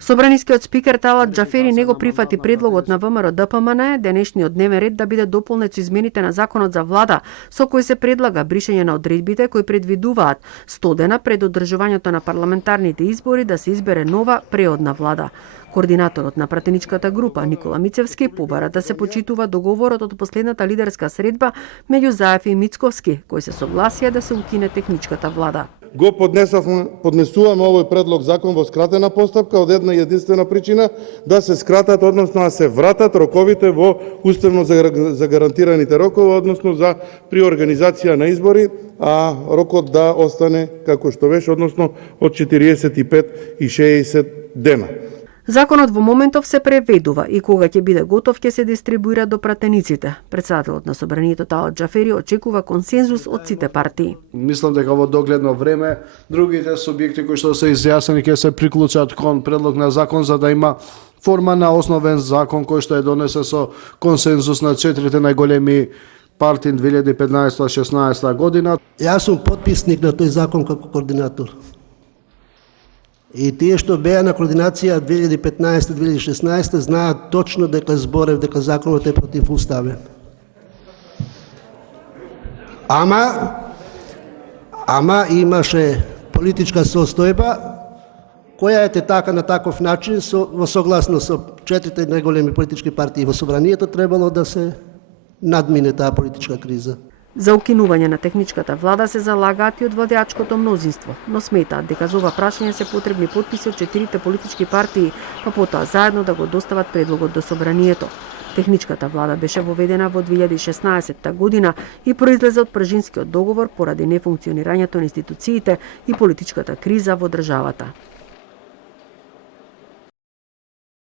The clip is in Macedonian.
Собранискиот спикер Талат Џафери не го прифати предлогот на ВМРО ДПМН денешниот дневен ред да биде дополнет со измените на законот за влада, со кој се предлага бришење на одредбите кои предвидуваат 100 дена пред одржувањето на парламентарните избори да се избере нова преодна влада. Координаторот на пратеничката група Никола Мицевски побара да се почитува договорот од последната лидерска средба меѓу Заев и Мицковски, кои се согласија да се укине техничката влада. Го поднесуваме овој предлог закон во скратена постапка од една единствена причина да се скратат, односно да се вратат роковите во уставно загарантираните рокови, односно за при организација на избори, а рокот да остане како што беше, односно од 45 и 60 дена. Законот во моментов се преведува и кога ќе биде готов ќе се дистрибуира до пратениците. Председателот на Собранието Талат Џафери очекува консензус од сите партии. Мислам дека во догледно време другите субјекти кои што се изјаснени ќе се приклучат кон предлог на закон за да има форма на основен закон кој што е донесен со консензус на 4 најголеми партии 2015-16 година. Јас сум потписник на тој закон како координатор. И тие што беа на координација 2015-2016 знаат точно дека зборев дека законот е противуставен. Ама имаше политичка состојба која е така на таков начин во согласно со 4 најголеми политички партии во Собранието требало да се надмине таа политичка криза. За укинување на техничката влада се залагаат и од владеачкото мнозинство, но сметаат дека за ова прашање се потребни потписи од 4 политички партии, па потоа заедно да го достават предлогот до Собранието. Техничката влада беше воведена во 2016 година и произлезе од Пржинскиот договор поради нефункционирањето на институциите и политичката криза во државата.